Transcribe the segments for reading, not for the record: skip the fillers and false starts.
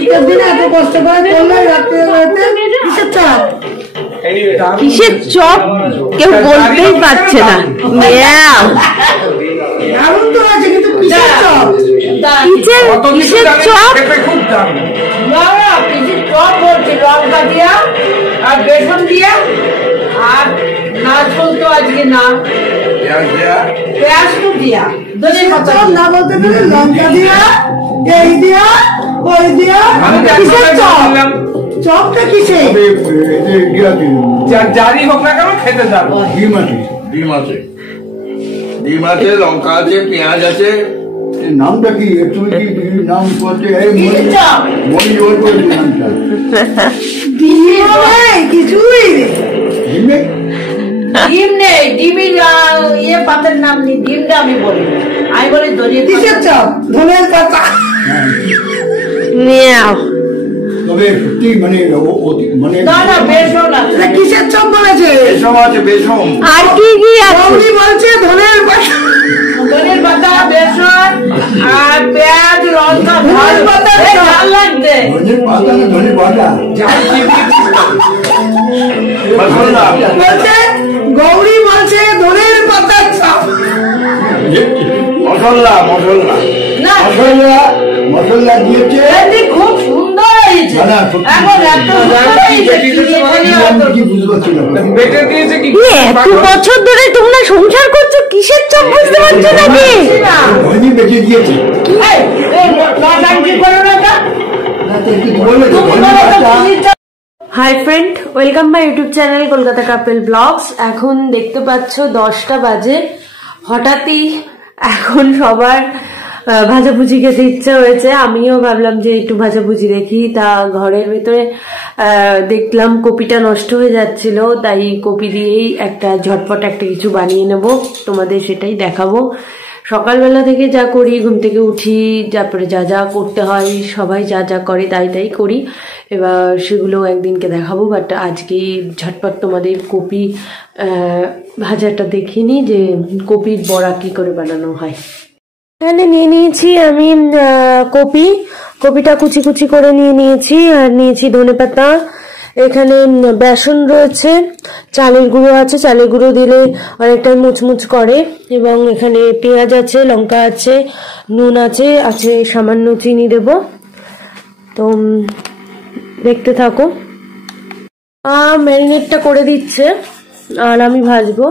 শীতের দিনে এত কষ্ট করে করলে রাত্রে কিসের চপ? কিসের চপ কেউ বলতেই পারছে না। দারুণ তো আছে, কিন্তু কিসের চপ? কিসের চপ? কিসের চপ বলছে, লঙ্কা দিয়া আর বেসন দিয়া আর নারকেল তো আজকে না, পেঁয়াজ তো দিয়া, চপ না বলতে গেলে লঙ্কা দিয়া, এই দিয়া, ওই দিয়া। কিসের চপ? চপটা কিসে? জারি হোক না কেন খেতে যাবো। ডিম আছে, লঙ্কা আছে, পেঁয়াজ আছে। নামটা কি একটু নাম করছে? কিছুই ডিম নেই, ডিমের ইয়ে পাতার নাম নেই, ডিমটা আমি বলি, আমি বলি ধনিয়া। কিসের চপ? ধনের পাতা। তবে সত্যি মানে না না বেসন আছে। কিসের চপ বলেছে? বেসম আছে, বেসম। আর কি কি আছে? বলছে ধনের পাতা। ধনের পাতা, বেসন আর পেঁয়াজ, লঙ্কা, ঝাল পাতা, ঝাল লাগবে। ধনের পাতা না ধনের পাতা? বলছে গৌরী বলছে ধনের পাতার চপ। মশলা মশলা না মশলা দিয়েছে। খুব সুন্দর হয়েছে, এখন এত সুন্দর হয়েছে কি বুঝতে পারছি না। বেটে দিয়েছে কি? এত বছর ধরে তোমরা সংসার করছো, কিসের চপ বুঝতে পারছো নাকি? ধনী বেঁচে দিয়েছে। Hi friend, welcome my YouTube channel Kolkata couple vlogs. এখন দেখতে পাচ্ছ 10টা বাজে। হঠাৎই এখন সবার ভাজাভুজি খেতে ইচ্ছা হয়েছে। আমিও ভাবলাম যে একটু ভাজাভুজি দেখি। তা ঘরের ভেতরে দেখলাম কপিটা নষ্ট হয়ে যাচ্ছিল, তাই কপি দিয়েই একটা ঝটপট একটা কিছু বানিয়ে নেব, তোমাদের সেটাই দেখাবো। সকালবেলা থেকে যা করি, ঘুম থেকে উঠি, তারপরে যা যা করতে হয় সবাই যা যা করে তাই তাই করি, এবার সেগুলো একদিনকে দেখাবো। বাট আজকে ঝটপট তোমাদের কপি ভাজাটা দেখিনি, যে কপির বড়া কি করে বানানো হয়। এখানে নিয়ে নিয়েছি আমি কপিটা কুচি কুচি করে নিয়ে নিয়েছি, আর নিয়েছি ধনেপাতা। এখানে বেসন রয়েছে, চালের গুঁড়ো আছে, চালের গুঁড়ো দিলে অনেকটাই মুচমুচ করে, এবং এখানে পেঁয়াজ আছে, লঙ্কা আছে, নুন আছে, সামান্য চিনি দেব। তো দেখতে থাকো। ম্যারিনেটটা করে দিচ্ছে আর আমি ভাজবো।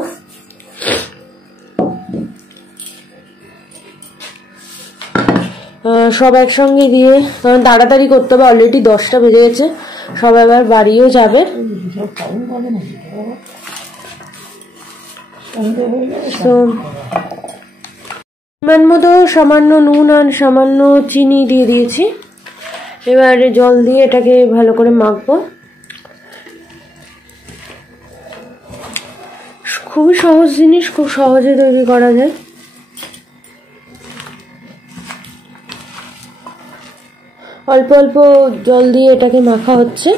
সব একসঙ্গে দিয়ে তাড়াতাড়ি করতে হবে, অলরেডি 10টা বেজে গেছে, সব এবার বাড়িও যাবে। তো পরিমাণ মতো সামান্য নুন আর সামান্য চিনি দিয়ে দিয়েছি। এবারে জল দিয়ে এটাকে ভালো করে মাখবো। খুবই সহজ জিনিস, খুব সহজে তৈরি করা যায়। অল্প অল্প জল দিয়ে এটাকে মাখা হচ্ছে।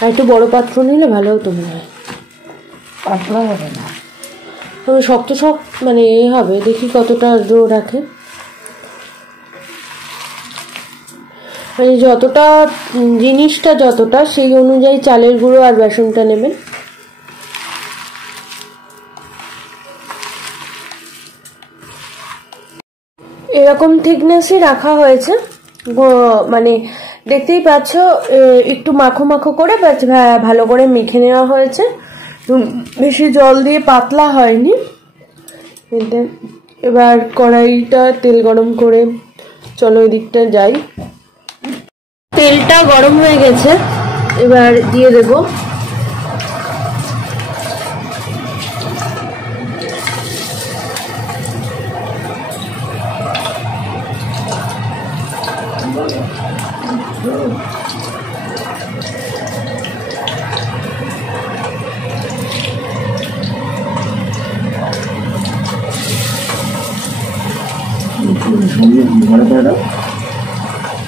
আর একটু বড় পাত্র নিলে ভালো হতো মনে হয়। পাতলা হবে না, শক্ত মানে হবে, দেখি কতটা ডো রাখে। মানে যতটা জিনিসটা যতটা, সেই অনুযায়ী চালের গুঁড়ো আর বেসনটা নেবেন। এরকম থিকনেসই রাখা হয়েছে, মানে দেখতেই পাচ্ছ একটু মাখো মাখো করে ভালো করে মেখে নেওয়া হয়েছে, বেশি জল দিয়ে পাতলা হয়নি। এবার কড়াইটা তেল গরম করে, চলো ওই দিকটা যাই। তেলটা গরম হয়ে গেছে, এবার দিয়ে দেবো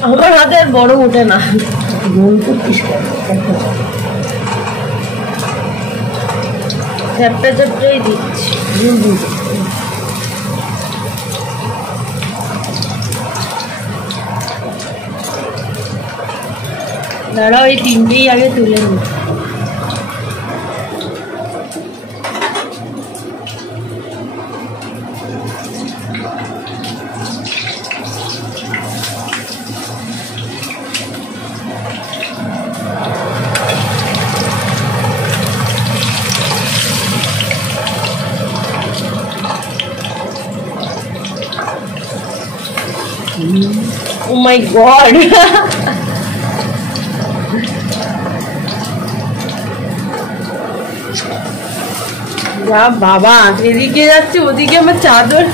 আমার হাতে আর বড় ওঠে না, চ্যাপটা চ্যাপটাই দিচ্ছি। দাঁড়াও এই তিনটেই আগে তুলে নি। Oh my god! যা বাবা, এদিকে যাচ্ছে ওদিকে আমার চাদর।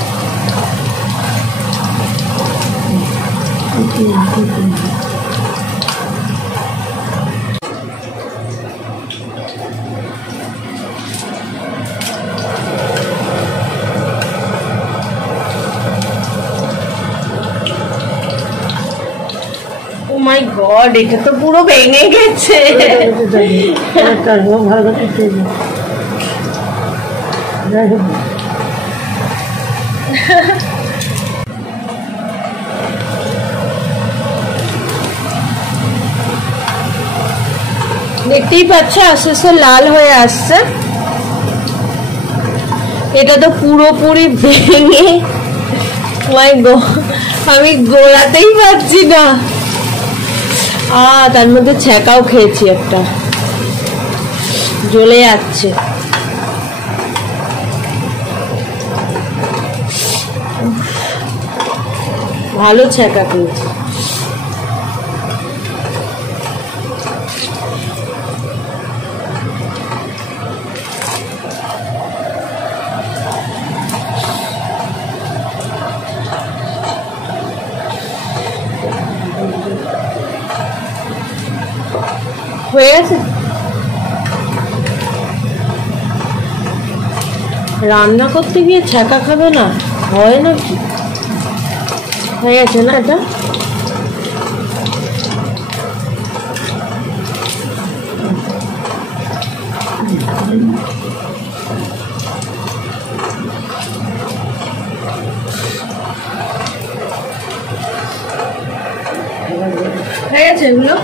Oh my god, এটা তো পুরো ভেঙে গেছে। দেখতেই পাচ্ছ আস্তে আস্তে লাল হয়ে আসছে। এটা তো পুরোপুরি ভেঙে, আমি গোলাতেই পারছি না। তার মধ্যে ছ্যাঁকাও খেয়েছি, একটা জ্বলে যাচ্ছে। ভালো ছ্যাঁকা খেয়েছি। হয়ে গেছে। রান্না করতে গিয়ে ছ্যাঁকা খাবে না, হয় নাকি? হয়ে গেছে না এটা? হয়ে গেছে এগুলো।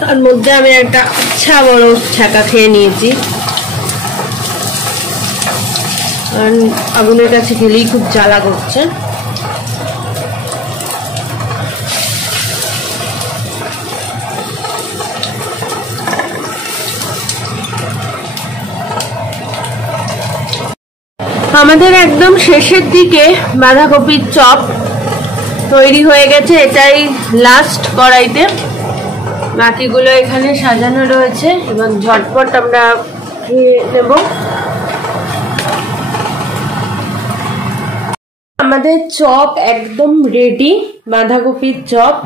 তার মধ্যে আমি একটা আচ্ছা বড় ছ্যাঁকা খেয়ে নিয়েছি, কারণ আগুনের কাছে গেলেই খুব জ্বালা করছে। আমাদের একদম শেষের দিকে বাঁধাকপির চপ তৈরি হয়ে গেছে, এটাই লাস্ট কড়াইতে। বাকিগুলো এখানে সাজানো রয়েছে এবং ঝটপট আমরা খেয়ে নেব। আমাদের চপ একদম রেডি, বাঁধাকপির চপ।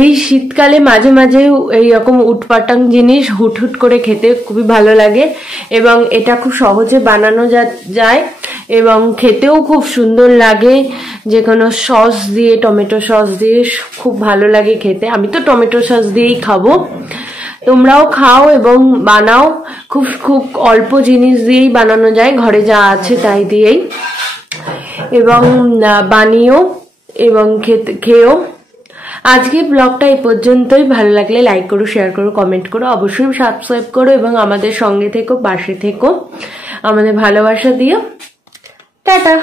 এই শীতকালে মাঝে মাঝে এইরকম উটপাটাং জিনিস হুট হুট করে খেতে খুবই ভালো লাগে এবং এটা খুব সহজে বানানো যায় এবং খেতেও খুব সুন্দর লাগে। যে কোনো সস দিয়ে, টমেটো সস দিয়ে খুব ভালো লাগে খেতে। আমি তো টমেটো সস দিয়েই খাবো, তোমরাও খাও এবং বানাও। খুব খুব অল্প জিনিস দিয়েই বানানো যায়, ঘরে যা আছে তাই দিয়েই, এবং বানিও এবং খেয়েও। আজকে ব্লগটা এই পর্যন্তই। ভালো লাগলে লাইক করো, শেয়ার করো, কমেন্ট করো, অবশ্যই সাবস্ক্রাইব করো এবং আমাদের সঙ্গে থেকো, পাশে থেকো, আমাদের ভালোবাসা দিও। টাটা।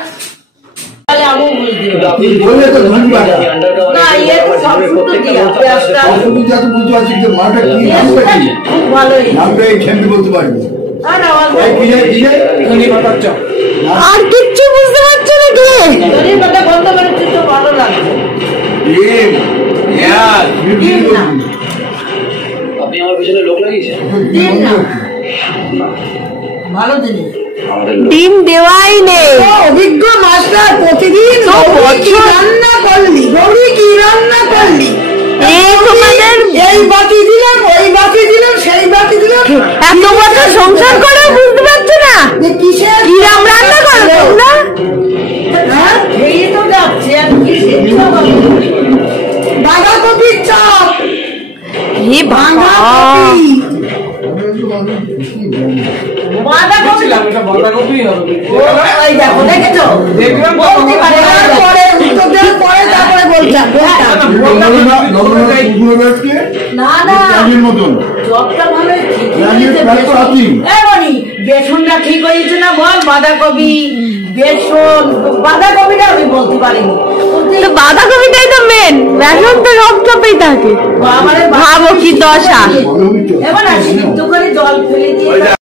বললে তো ধন্যবাদ। না, ইয়ে তো সব শুদ্ধ দিয়া, পেঁয়াজটা অসুবিধা তো বুঝতে পারছি, কিন্তু মাটা কি নামটা কি? খুব ভালোই। নামটা এই খেলতে বলতে পারবি। আর আমার এই কি রে? আর কিচ্ছু বুঝতে পারছো না কি? ধনির পাতা বন্ধ করে তো ভালো লাগছে। ডিম, পেঁয়াজ, ডিম না, আপনি আমার পিছনে লোক লাগিয়েছেন? ডিম না, ভালো জিনিস। ডিম দেওয়াই নেই। অভিজ্ঞ মাস্টার প্রতিদিন তো গৌরী কি বছর- রান্না করলি, গৌরী কি রান্না করলি, এই তোমাদের এই বাকি দিলাম, ওই বাকি দিলাম, সেই বাকি দিলাম। এত বছর সংসার করে বুঝতে পারছো না যে কিসের কিরাম রান্না করো তোমরা? হ্যাঁ? এই তো যাচ্ছে আর কিসের চপ হবে? বাঁধাকপির চপ, হে বাবা, বাঁধাকপি। বাঁধাকপি ছিলাম, এটা বাঁধাকপি হবে। ওই দেখো, দেখেছো? দেখলাম তো বলতে পারে না। দেওয়ার পরে, উত্তর দেওয়ার পরে তারপরে বলতাম। না না রাগের মতন চপটা ভালো ঠিকই রাগের হয়েছে, প্রায় বেসন। সাথী। এই বনি, বেসনটা ঠিক হয়েছে না বল? বাঁধাকপি, বেসন, বাঁধাকপিটা আমি বলতে পারিনি। তো বাঁধাকপিটাই তো মেন, বেসন তো সব চপেই থাকে। বাবারে, ভাবো কি দশা। এবার আসি